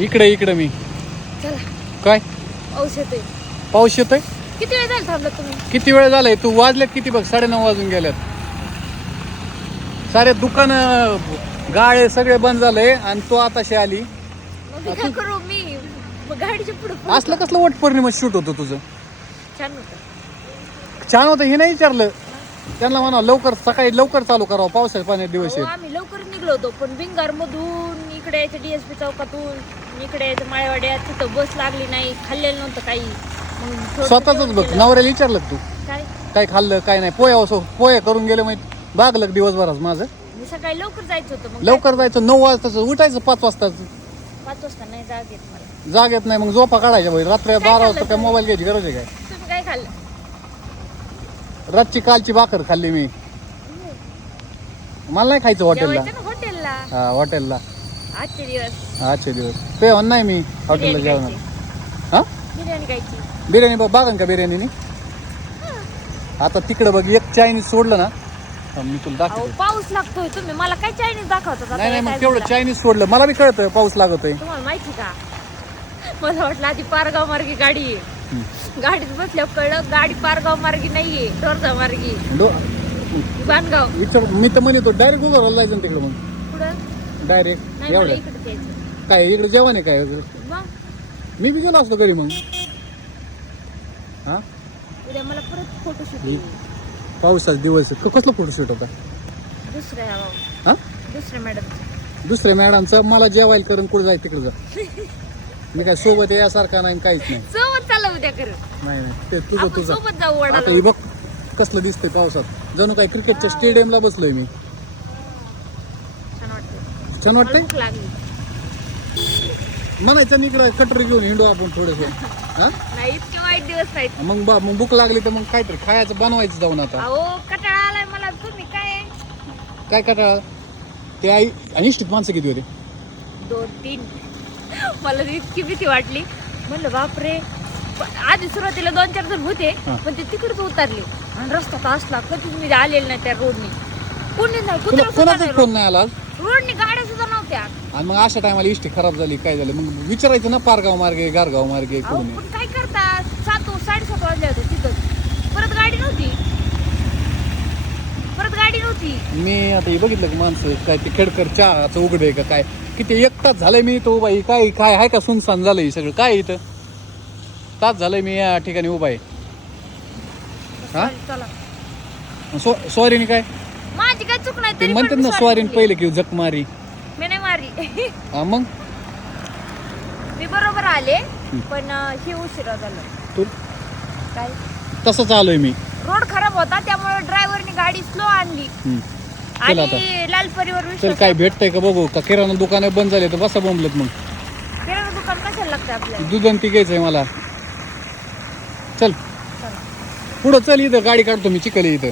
इकडे इकडे मी. चला. काय? पाऊस येतोय. पाऊस येतोय? किती वेळ झाला थांबला तुम्ही? किती वेळ झालाय? तू वाजलेत किती बघ? साडेनऊ वाजून गेल्यात. सारे दुकान गाळे सगळे बंद झाले आणि तू आताशी आली. मग मी काय करू? मी मग गाडीच्या पुढे असलं कसलं वट पौर्णिमा शूट होतं तुझं? छान होतं. छान होतं हे नाही विचारलं. त्यांना म्हणा लवकर सकाळी लवकर चालू करावं पावसाच्या पाण्यात दिवस आहेत आम्ही लवकर निघलो होतो पण बिंगार मधून इकडे यायचं डीएसपी चौकातून इकडे यायचं माळेवाड्यात तिथं बस लागली नाही खाल्लेलं नव्हतं काही. मग स्वतःच जेवण बघ केलं. नवऱ्याला विचारलं का तू? काय? काय खाल्लं काय नाही? पोया असो पोहे करून गेले मग बागलं दिवसभरात माझं. मी सकाळी लवकर जायचं होतं मग लवकर जायचं नऊ वाजताचं. उठायचं पाच वाजता. काय? पाच वाजता नाही जाग येत मला. जाग येत नाही मग झोपा काढायच्या बाई रात्री बारा वाजता काय मोबाईल घ्यायची गरज आहे काय? तुम्ही काय खाल्लं? रातची कालची भाकर खाल्ली मी. मला नाही खायचं हॉटेलला. जेवायचं ना हॉटेलला? हा हॉटेलला. आजचे दिवस. आजचे दिवस. पे नाही मी हॉटेलला बिर्याणी हा? बिर्याणी खायची. बिर्याणी बघ बागन का बिर्याणीनी? आता तिकडं बघ एक चायनीज सोडलं ना. मी तुला अहो दाखवतो. पाऊस लागतोय तुम्ही. मला काय चायनीज दाखवतात आता नाही नाही या मग तेवढं? चायनीज सोडलं? मला बी कळतं पाऊस लागतोय. तुम्हाला माहिती का? मला वाटलं आधी पारगाव मार्गी गाडी. आहे गाडीत बसल्यावर कळलं गाडी पारगाव मार्गी नाहीये टोरगाव मार्गी. डो- बांधगाव. विचार मी तर म्हणतो डायरेक्ट उभं जायचं तिकडं मग. पुढं डायरेक्ट एवढं काय इकडे जेवण आहे काय? मग? मी बी गेलो असतो घरी मग. हा? उद्या मला परत फोटोशूट पावसाचा दिवस. क- कसलं फोटोशूट होता? दुसऱ्या हा? दुसऱ्या मॅडम दुसऱ्या मॅडमचं मला जेवायला करून कुठं जाय तिकडे जा. मी काय सोबत यासारखा नाही काहीच नाही. सोबत चाललं उद्या कर नाही नाही. ते तुझं आपण तुझं. सोबत जाऊ आता वडाला. बघ कसलं दिसतंय पावसात. जणू काय क्रिकेटच्या स्टेडियमला बसलोय मी. छान भूक लागली. म्हणायचं इकडं कटोरी घेऊन हिंडू आपण थोडस. हा? नाही इतके वाईट दिवस आहेत. मग बा मग भूक लागली तर मग काहीतरी खायचं बनवायचं जाऊन आता. अहो कटाळा आलाय मला. तुम्ही काय? काय ते आई इष्टित माणसं किती होते? दोन तीन. मला तर इतकी भीती वाटली. म्हणलं बापरे. आधी सुरुवातीला दोन चार जण होते हा. पण ते तिकडेच उतरले. आणि रस्ता तर असला कधीच मी आलेले नाही त्या रोडनी कोणी नाही तुला कुत्रा सुद्धा कोणाचाच नाही फोन नाही आला आज? रोडनी गाड्या सुद्धा नव्हत्या. आणि मग अशा टायमाला इष्टी खराब झाली काय झालं? मग विचारायचं ना पारगाव मार्गे गारगाव मार्गे अहो कुठून? पण काय करता? सात साडेसात वाजले होते परत गाडी नव्हती. परत गाडी नव्हती. मी आता हे बघितलं का माणसं? काय ते खेडकर चहाचं उघड आहे का काय? किती एक तास झालंय मी तो उभा आहे. काय काय आहे का सुनसान झालंय हे सगळं? काय आहे इथं? तास झालंय मी या ठिकाणी उभा आहे. हा? चला. सो सॉरीने काय? माझी काय चूक नाही ते तरी पण म्हणतात मी ना स्वारीन म्हणली. पहिले की जक मारी. मी नाही मारली हा मग? मी बरोबर आले पण अं, हे उशिरा झालं. तू? काय? तसंच आलोय मी. रोड खराब होता त्यामुळे ड्रायव्हरनी गाडी स्लो आणली. हम्म. चल आता आणि लाल परिवार चल विश्वास काय भेटतंय का बघू? का किराणा दुकानं बंद झाले तर बसा बोंबलत मग. किराणा दुकान कशाला लागतं आपल्याला? दूध आणि ती घ्यायचंय मला. चल. चला. पुढं चल इथं गाडी काढतो मी चिकली इथं.